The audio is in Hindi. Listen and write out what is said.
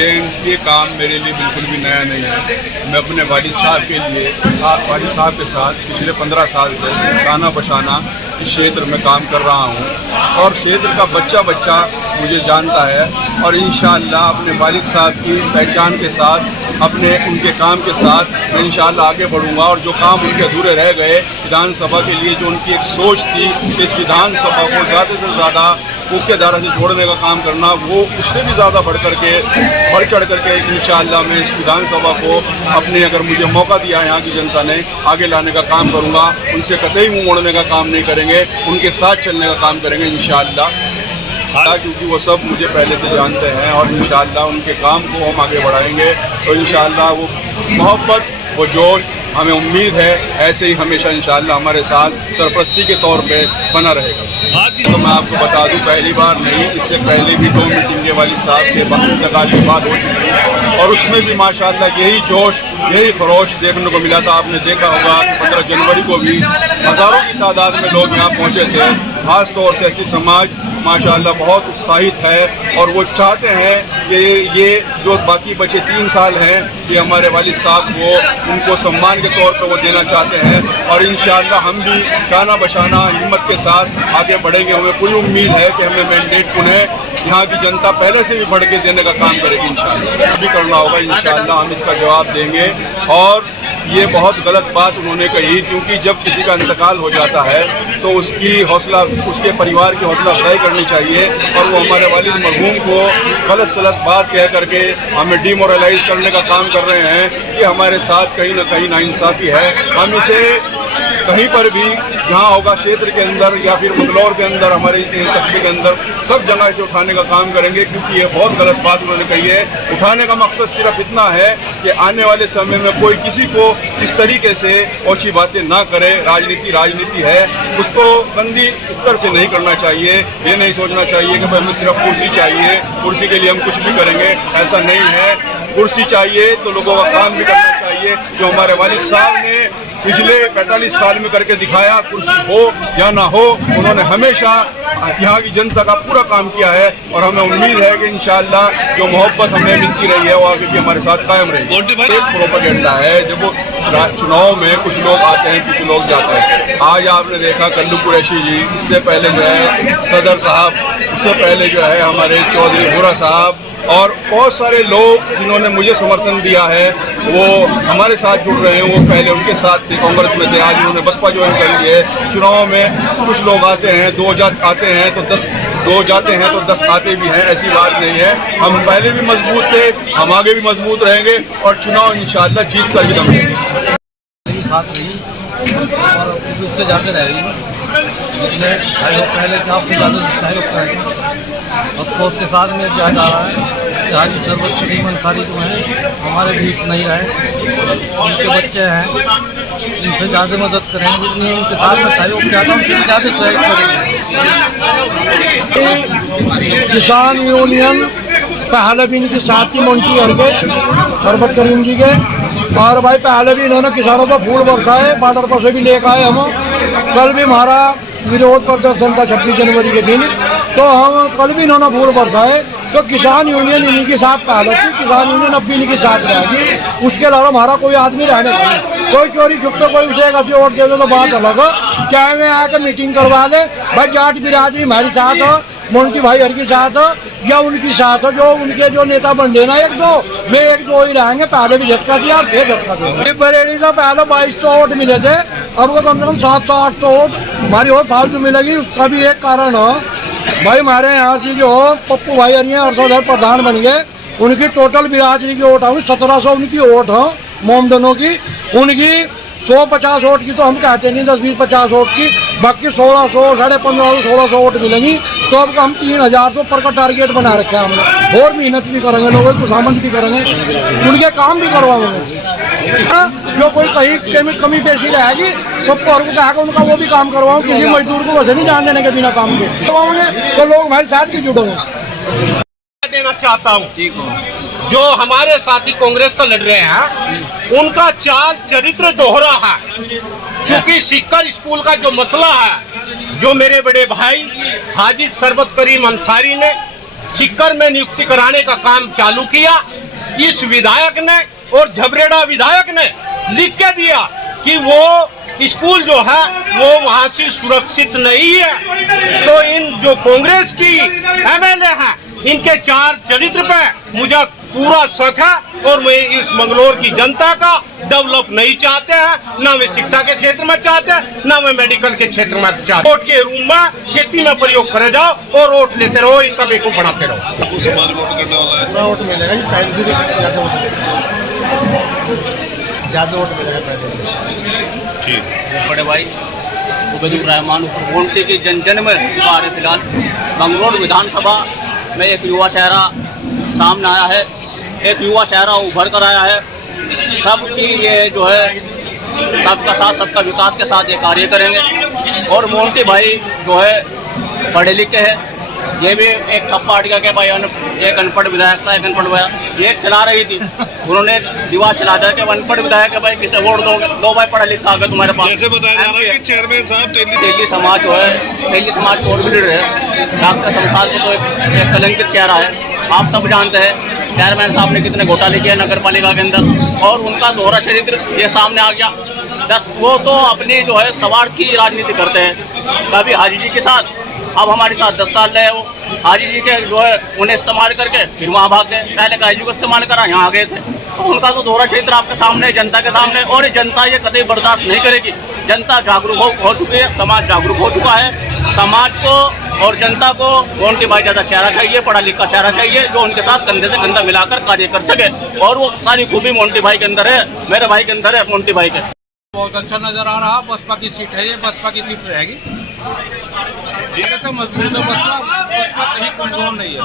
ये काम मेरे लिए बिल्कुल भी नया नहीं है। मैं अपने वालिद साहब के लिए वालिद साहब के साथ पिछले 15 साल से शाना बशाना इस क्षेत्र में काम कर रहा हूँ और क्षेत्र का बच्चा बच्चा मुझे जानता है और इंशाअल्लाह अपने वालिद साहब की पहचान के साथ उनके काम के साथ मैं इंशाअल्लाह आगे बढ़ूंगा और जो काम उनके अधूरे रह गए विधानसभा के लिए, जो उनकी एक सोच थी कि इस विधानसभा को ज़्यादा से ज़्यादा मुख्य धारा से जोड़ने का काम करना, वो उससे भी ज़्यादा बढ़ चढ़ करके इंशाअल्लाह मैं इस विधानसभा को अपने, अगर मुझे मौका दिया यहाँ की जनता ने, आगे लाने का काम करूँगा। उनसे कतई मुँह मोड़ने का काम नहीं करेंगे, उनके साथ चलने का काम करेंगे इंशाअल्लाह, क्योंकि वो सब मुझे पहले से जानते हैं और इंशाअल्लाह उनके काम को हम आगे बढ़ाएंगे। तो इंशाअल्लाह वो मोहब्बत, वो जोश, हमें उम्मीद है ऐसे ही हमेशा इंशाअल्लाह हमारे साथ सरपरस्ती के तौर पे बना रहेगा। तो मैं आपको बता दूं, पहली बार नहीं, इससे पहले भी 2 मीटिंगें वालिद साहब के इंतकाल के बाद हो चुकी है और उसमें भी माशाअल्लाह यही जोश, यही खरोश देखने को मिला था। आपने देखा होगा कि 15 जनवरी को भी हज़ारों की तादाद में लोग यहाँ पहुँचे थे। ख़ास तौर से ऐसी समाज माशाअल्लाह बहुत उत्साहित है और वो चाहते हैं कि ये जो बाकी बचे 3 साल हैं ये हमारे वालिद साहब को, उनको सम्मान के तौर पर वो देना चाहते हैं और इंशाअल्लाह हम भी शाना बशाना हिम्मत के साथ आगे बढ़ेंगे। हमें पूरी उम्मीद है कि हमें मैंडेट पुनः यहाँ की जनता पहले से भी बढ़ के देने का काम करेगी इंशाअल्लाह। अभी करना होगा इंशाअल्लाह, हम इसका जवाब देंगे। और ये बहुत गलत बात उन्होंने कही, क्योंकि जब किसी का इंतकाल हो जाता है तो उसके परिवार की हौसला अफजाई करनी चाहिए और वो हमारे वालिद मरहूम को गलत सलत बात कह करके हमें डिमोरलाइज करने का काम कर रहे हैं। ये हमारे साथ कहीं ना कहीं नाइंसाफ़ी है। हम इसे कहीं पर भी जहाँ होगा, क्षेत्र के अंदर या फिर मंगलौर के अंदर, हमारे कस्बे के अंदर, सब जगह इसे उठाने का काम करेंगे, क्योंकि ये बहुत गलत बात उन्होंने कही है। उठाने का मकसद सिर्फ इतना है कि आने वाले समय में कोई किसी को इस तरीके से ओछी बातें ना करे। राजनीति है, उसको गंदी स्तर से नहीं करना चाहिए। ये नहीं सोचना चाहिए कि भाई हमें सिर्फ कुर्सी चाहिए, कुर्सी के लिए हम कुछ भी करेंगे, ऐसा नहीं है। कुर्सी चाहिए तो लोगों का काम भी करना चाहिए, जो हमारे वालिद साहब ने पिछले 45 साल में करके दिखाया। कुर्सी हो या ना हो, उन्होंने हमेशा यहाँ की जनता का पूरा काम किया है और हमें उम्मीद है कि इंशाअल्लाह जो मोहब्बत हमें मिलती रही है वो आगे भी हमारे साथ कायम रहेगी। एक प्रोपेगेंडा है, जब वो चुनाव में कुछ लोग आते हैं, कुछ लोग जाते हैं। आज आपने देखा कल्लू कुरैशी जी, इससे पहले जो है सदर साहब, उससे पहले जो है हमारे चौधरी भूरा साहब और बहुत सारे लोग जिन्होंने मुझे समर्थन दिया है वो हमारे साथ जुड़ रहे हैं। वो पहले उनके साथ थे, कांग्रेस में थे, आज उन्होंने बसपा ज्वाइन कर ली है। चुनाव में कुछ लोग आते हैं, 2 आते हैं तो 10, 2 जाते हैं तो 10 आते भी हैं, ऐसी बात नहीं है। हम पहले भी मजबूत थे, हम आगे भी मजबूत रहेंगे और चुनाव इंशाअल्लाह जीत कर ही दम लेंगे। साथ रही और उससे जाकर रह रही जितने सहयोग पहले के आपसे ज़्यादा सहयोग करें। अफसोस के साथ में क्या जा रहा है कि हाजी शरबत करीम अंसारी जो हैं हमारे बीच नहीं रहे। उनके बच्चे हैं, उनसे ज़्यादा मदद करें, जितनी उनके साथ में सहयोग किया था उनसे ज़्यादा सहयोग करें। किसान यूनियन पहले भी इनकी साथी मोन्टी हरगे शरबत करीम जी के, और भाई पहले भी इन्होंने किसानों पर फूल बरसाए, बॉर्डर पर से भी लेकर आए हम। कल भी हमारा विरोध प्रदर्शन था 26 जनवरी के दिन, तो हम कल भी इन्होंने फूल बरसाए। तो किसान यूनियन इन्हीं के साथ पहले थी, किसान यूनियन अब भी इन्हीं के साथ रहेगी। उसके अलावा हमारा कोई आदमी रहने नहीं, कोई चोरी छुपे कोई उसे एक वोट दे दो तो बात अलग हो, चाहे मैं आकर मीटिंग करवा ले। भाई जाट बिरादरी हमारे साथ हो, मोन्टी भाई हर के साथ हो या उनकी साथ हो, जो उनके जो नेता बन देना 1-2 में 1-2 ही रहेंगे। पहले भी झटका दिया, फिर झटका दिया। बरेली का पहले 2200 वोट मिले थे, अब वो कम से कम 700-800 वोट हमारी और फालतू मिलेगी। उसका भी एक कारण हो भाई, हमारे यहाँ से जो पप्पू भाई हरिया हर्षोधर प्रधान बन गए, उनकी टोटल बिरादरी की वोट होगी 1700 उनकी वोट हो मोमडनों की। उनकी 150 वोट की तो हम कहते नहीं, 10-20-50 वोट की, बाकी 1600, 1550, 1600 वोट मिलेंगी। तो अब हम 3000 तो ऊपर का टारगेट बना रखा है हमने, और मेहनत भी करेंगे, लोगों को खुशामद भी करेंगे, उनके काम भी करवाएंगे। जो कोई कहीं कमी पेशी रहेगी तो और को कहा उनका वो भी काम करवाऊँ, किसी मजदूर को वैसे नहीं जान देने के बिना काम के करवाऊंगे, तो लोग हमारे साथ भी जुड़ेंगे। देना चाहता हूँ, जो हमारे साथी कांग्रेस से लड़ रहे हैं उनका चाल चरित्र दोहरा है। क्योंकि सीकर स्कूल का जो मसला है, जो मेरे बड़े भाई हाजी शरबत करीम अंसारी ने सीकर में नियुक्ति कराने का काम चालू किया। इस विधायक ने और झबरेड़ा विधायक ने लिख के दिया कि वो स्कूल जो है वो वहां से सुरक्षित नहीं है। तो इन जो कांग्रेस की एमएलए हैं इनके चार चरित्र पे मुझे पूरा शक है और वे इस मंगलौर की जनता का डेवलप नहीं चाहते हैं, ना वे शिक्षा के क्षेत्र में चाहते हैं, ना वे मेडिकल के क्षेत्र में चाहते हैं। वोट के रूम में खेती में प्रयोग करे जाओ और वोट लेते रहो, इनका बेवकूफ बनाते रहो। उस समाज वोट करने वाला है, वोट मिलेगा जी, पहले से भी ज़्यादा वोट मिलेगा। ठीक बड़े भाई उबैदुर रहमान गोमती की जन जन में आ रहे फिलहाल मंगलौर विधानसभा में एक युवा चेहरा सामने आया है, एक युवा चेहरा उभर कर आया है। सबकी ये जो है सबका साथ सबका विकास के साथ ये कार्य करेंगे। और मोंटी भाई जो है पढ़े लिखे हैं, ये भी एक ठप्पा अटका के भाई एक अनपढ़ विधायक था, एक अनपढ़ विधायक ये चला रही थी, उन्होंने दीवार चला दिया कि अनपढ़ विधायक है भाई किसे वोट दोगे, दो भाई पढ़ा लिखा आगे तुम्हारे पास। जैसे बताया जा रहा है कि चेयरमैन साहब तेली समाज जो है, तेली समाज को और भी लीडर है, डॉक्टर शमशाद को तो एक कलंकित चेहरा है। आप सब जानते हैं चेयरमैन साहब ने कितने घोटाले किए नगर पालिका के अंदर और उनका दोहरा चरित्र ये सामने आ गया। वो तो अपनी जो है सवार की राजनीति करते हैं, कभी हाजी जी के साथ, अब हमारे साथ 10 साल रहे वो हाजी जी के जो है उन्हें इस्तेमाल करके फिर वहाँ भाग गए, पहले का हाजी को इस्तेमाल करा यहाँ आ गए थे। तो उनका तो दोहरा चरित्र आपके सामने, जनता के सामने, और ये जनता ये कतई बर्दाश्त नहीं करेगी। जनता जागरूक हो चुकी है, समाज जागरूक हो चुका है। समाज को और जनता को मोंटी भाई ज़्यादा चेहरा चाहिए, पढ़ा लिखा चेहरा चाहिए जो उनके साथ कंधे से कंधा मिलाकर कार्य कर सके, और वो सारी खूबी मोंटी भाई के अंदर है, मेरे भाई के अंदर है, मोंटी भाई के। बहुत अच्छा नजर आ रहा। बसपा की सीट है, ये बसपा की सीट रहेगी। मजबूत है बसपा, बसपा कहीं कमजोर नहीं है।